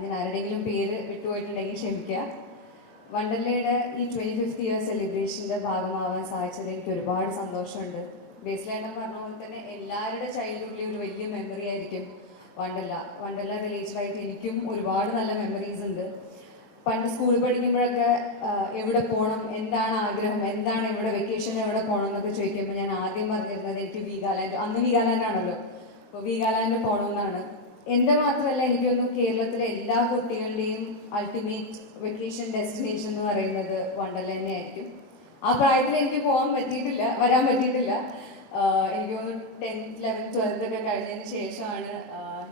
ഞാൻ ആരുടെയെങ്കിലും പേര് വിട്ടുപോയിട്ടുണ്ടെങ്കിൽ ക്ഷമിക്കുക. വണ്ടർലയുടെ ഈ ട്വന്റി ഫിഫ്ത്ത് ഇയർ സെലിബ്രേഷന്റെ ഭാഗമാവാൻ സാധിച്ചത് എനിക്ക് ഒരുപാട് സന്തോഷമുണ്ട്. ബേസിലായിട്ട് പറഞ്ഞ പോലെ തന്നെ എല്ലാവരുടെ ചൈൽഡ്ഹുഡിലെ ഒരു വലിയ മെമ്മറി ആയിരിക്കും വണ്ടല്ല വണ്ടല്ല റിലേറ്റഡ് ആയിട്ട് എനിക്കും ഒരുപാട് നല്ല മെമ്മറീസ് ഉണ്ട്. പണ്ട് സ്കൂളിൽ പഠിക്കുമ്പോഴൊക്കെ എവിടെ പോകണം എന്താണ് ആഗ്രഹം എന്താണ് എവിടെ വെക്കേഷൻ എവിടെ പോകണം എന്നൊക്കെ ചോദിക്കുമ്പോൾ ഞാൻ ആദ്യം പറഞ്ഞിരുന്നത് എനിക്ക് വീഗാലാൻഡ് അന്ന് വീഗാലാൻഡ് ആണല്ലോ. അപ്പോൾ വീഗാലാൻഡ് പോകണമെന്നാണ് എന്റെ മാത്രമല്ല എനിക്ക് തോന്നുന്നു കേരളത്തിലെ എല്ലാ കുട്ടികളുടെയും അൾട്ടിമേറ്റ് വെക്കേഷൻ ഡെസ്റ്റിനേഷൻ എന്ന് പറയുന്നത് വണ്ടർല തന്നെയായിരിക്കും ആ പ്രായത്തിൽ എനിക്ക് പോകാൻ പറ്റിയിട്ടില്ല വരാൻ പറ്റിയിട്ടില്ല. എനിക്ക് തോന്നുന്നു ടെൻത്ത് ലെവൻത്ത് ട്വൽത്ത് ഒക്കെ കഴിഞ്ഞതിന് ശേഷമാണ്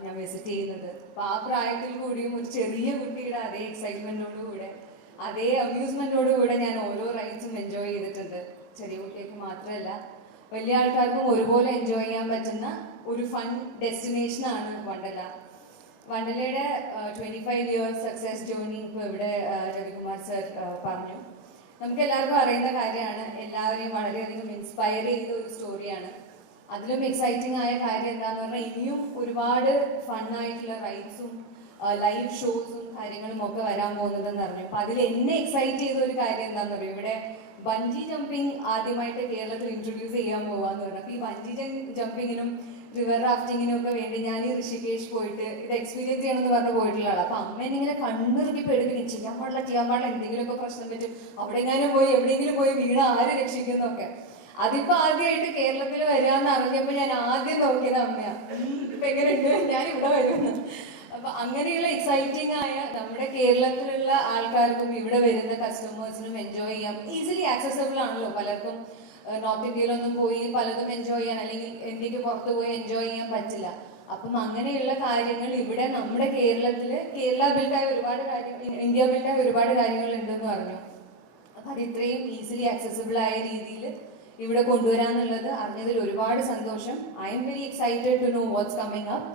ഞാൻ വിസിറ്റ് ചെയ്യുന്നത്. അപ്പൊ ആ പ്രായത്തിൽ കൂടിയും ഒരു ചെറിയ കുട്ടിയുടെ അതേ എക്സൈറ്റ്മെന്റോട് കൂടെ അതേ അമ്യൂസ്മെന്റോട് കൂടെ ഞാൻ ഓരോ റൈഡ്സും എൻജോയ് ചെയ്തിട്ടുണ്ട്. ചെറിയ കുട്ടികൾക്ക് മാത്രമല്ല വലിയ ആൾക്കാർക്കും ഒരുപോലെ എൻജോയ് ചെയ്യാൻ പറ്റുന്ന ഒരു ഫൺ ഡെസ്റ്റിനേഷൻ ആണ് Wonderla. വണ്ടലയുടെ twenty five years success journey ഇപ്പോൾ ഇവിടെ രവികുമാർ സർ പറഞ്ഞു. നമുക്ക് എല്ലാവർക്കും അറിയുന്ന കാര്യമാണ് എല്ലാവരെയും വളരെയധികം ഇൻസ്പയർ ചെയ്ത ഒരു സ്റ്റോറിയാണ് അതിലും എക്സൈറ്റിംഗ് ആയ കാര്യം എന്താന്ന് പറഞ്ഞാൽ ഇനിയും ഒരുപാട് ഫണ്ണായിട്ടുള്ള റൈഡ്സും ലൈവ് ഷോസും കാര്യങ്ങളും ഒക്കെ വരാൻ പോകുന്നതെന്ന് പറഞ്ഞു. അപ്പൊ അതിൽ എന്നെ എക്സൈറ്റ് ചെയ്ത ഒരു കാര്യം എന്താണെന്ന് പറയും ഇവിടെ ബഞ്ചി ജമ്പിങ് ആദ്യമായിട്ട് കേരളത്തിൽ ഇൻട്രൊഡ്യൂസ് ചെയ്യാൻ പോവാന്ന് പറഞ്ഞു. അപ്പൊ ഈ ബഞ്ചി ജമ്പിങ്ങിനും റിവർ റാഫ്റ്റിങ്ങിനൊക്കെ വേണ്ടി ഞാൻ ഈ ഋഷികേഷ് പോയിട്ട് ഇത് എക്സ്പീരിയൻസ് ചെയ്യണമെന്ന് പറഞ്ഞ് പോയിട്ടുള്ള ആളാണ് അപ്പൊ അമ്മ ഇങ്ങനെ കണ്ണിറുക്കി പേടിപ്പിക്കും ചെയ്യാൻ പാടില്ല ചെയ്യാൻ പാടില്ല എന്തെങ്കിലുമൊക്കെ പ്രശ്നം പറ്റും. അവിടെ എങ്ങാനും പോയി എവിടെയെങ്കിലും പോയി വീട് ആര് രക്ഷിക്കുന്നൊക്കെ. അതിപ്പോ ആദ്യമായിട്ട് കേരളത്തിൽ വരാന്ന് അറിഞ്ഞപ്പോ ഞാൻ ആദ്യം നോക്കിയത് അമ്മയാ. ഇപ്പൊ എങ്ങനെയുണ്ട്? ഞാൻ ഇവിടെ വരുന്നു. അപ്പൊ അങ്ങനെയുള്ള എക്സൈറ്റിംഗ് ആയ നമ്മുടെ കേരളത്തിലുള്ള ആൾക്കാർക്കും ഇവിടെ വരുന്ന കസ്റ്റമേഴ്സിനും എൻജോയ് ചെയ്യാം. ഈസിലി ആക്സസബിൾ ആണല്ലോ പലർക്കും. നോർത്ത് ഇന്ത്യയിലൊന്നും പോയി പലതും എൻജോയ് ചെയ്യാൻ അല്ലെങ്കിൽ ഇന്ത്യയ്ക്ക് പുറത്ത് പോയി എൻജോയ് ചെയ്യാൻ പറ്റില്ല. അപ്പം അങ്ങനെയുള്ള കാര്യങ്ങൾ ഇവിടെ നമ്മുടെ കേരളത്തിൽ കേരള ബിൽഡായ ഒരുപാട് കാര്യങ്ങൾ ഇന്ത്യ ബിൽഡായ ഒരുപാട് കാര്യങ്ങൾ ഉണ്ടെന്ന് പറഞ്ഞു. അപ്പം അത് ഇത്രയും ഈസിലി ആക്സസിബിൾ ആയ രീതിയിൽ ഇവിടെ കൊണ്ടുവരാന്നുള്ളത് അറിഞ്ഞതിൽ ഒരുപാട് സന്തോഷം. I am very excited to know what's coming up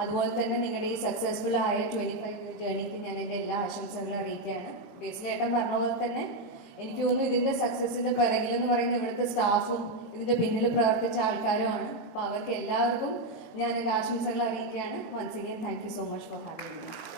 അതുപോലെ തന്നെ നിങ്ങളുടെ ഈ സക്സസ്ഫുൾ ആയ ട്വന്റി ഫൈവ് ഇയർ ജേർണിക്ക് ഞാൻ എന്റെ എല്ലാ ആശംസകളും അറിയിക്കുകയാണ്. ബേസിലേട്ടൻ പറഞ്ഞ പോലെ തന്നെ എനിക്ക് തോന്നുന്നു ഇതിന്റെ സക്സസിന്റെ പിറകിൽ എന്ന് പറയുന്നത് ഇവിടുത്തെ സ്റ്റാഫും ഇതിന്റെ പിന്നിൽ പ്രവർത്തിച്ച ആൾക്കാരുമാണ്. അപ്പൊ അവർക്ക് എല്ലാവർക്കും ഞാൻ എന്റെ ആശംസകൾ അറിയിക്കുകയാണ്. Once again thank you so much for having